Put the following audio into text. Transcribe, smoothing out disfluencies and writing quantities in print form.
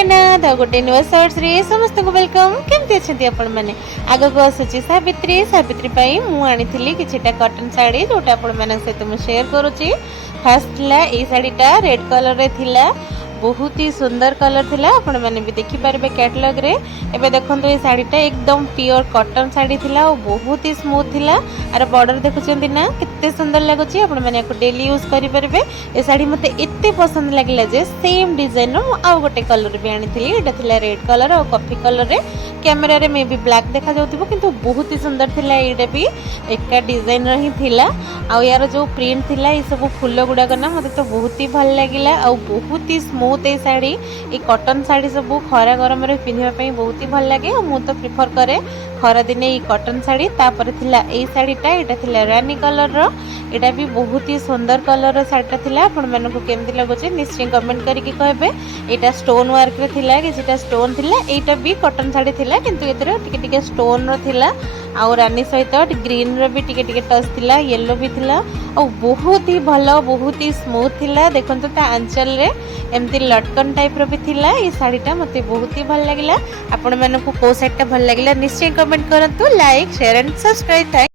जगन्नाथ आ गोटे नुआ सर्ट्स रे समस्त को वेलकम। केमती अच्छे आपण मैंने आग को आसूची सावित्री सावित्री मु आनी किछिटा कॉटन साड़ी जोटा आपण मान सहित मुझे शेयर करुच्ची। फास्ट ये शाड़ीटा रेड कलर रे थिला, बहुत ही सुंदर कलर थिला। आपण मैंने भी देखि पारबे कैटलॉग रे। एबे देखंतु ये साड़ीटा एकदम प्योर कॉटन साड़ी थिला और बहुत ही स्मूथ थिला। आर बॉर्डर देखुचंती ना कितने सुंदर लागुची। आपण मैंने को डेली यूज करि पारबे। ए साड़ी मते एत्ते पसंद लागिला जे सेम डिजाइन रो आ गोटे कलर भी आनीथिली। एटा थिला रेड कलर और कॉफी कलर रे। कैमरा रे मे भी ब्लैक देखा जाउथिबो किंतु बहुत ही सुंदर थिला। एटा भी एका डिजाइन रो ही थिला। आ यार जो प्रिंट थिला ई सब फूल गुडा ना मते तो बहुत ही भल लागिला। आ बहुत ही स्मूथ ए साड़ी, ये कॉटन साड़ी सब खरा गरम रे पिन्हिबा पई बहुत ही भल लागे। मु तो प्रिफर करे खरा दिने ये कॉटन साड़ी। तापर थिला ए साड़ीटा, एटा थिला रानी कलर रो। एटा भी बहुत ही सुंदर कलर रो साड़ीटा थिला। आपण मानको केमति लागोचे निश्चय कमेंट करके कहबे। एटा स्टोन वर्क रे थिला कि जेटा स्टोन थिला। एटा भी कॉटन साड़ी थिला किंतु एतरे टिके टिके स्टोन रो थिला। आ रानी सहित ग्रीन रो भी टिके टिके टच थिला, येलो भी थिला। और बहुत ही भलो, बहुत ही स्मूथ थिला। देखंतु ता आंचल रे एमती लटकन टाइप रो भी थिला। ये साड़ीटा मते बहुत ही भल लागिला। आपण मानको को साइडटा भल लागिला निश्चय कमेंट करंतु। Like share and subscribe.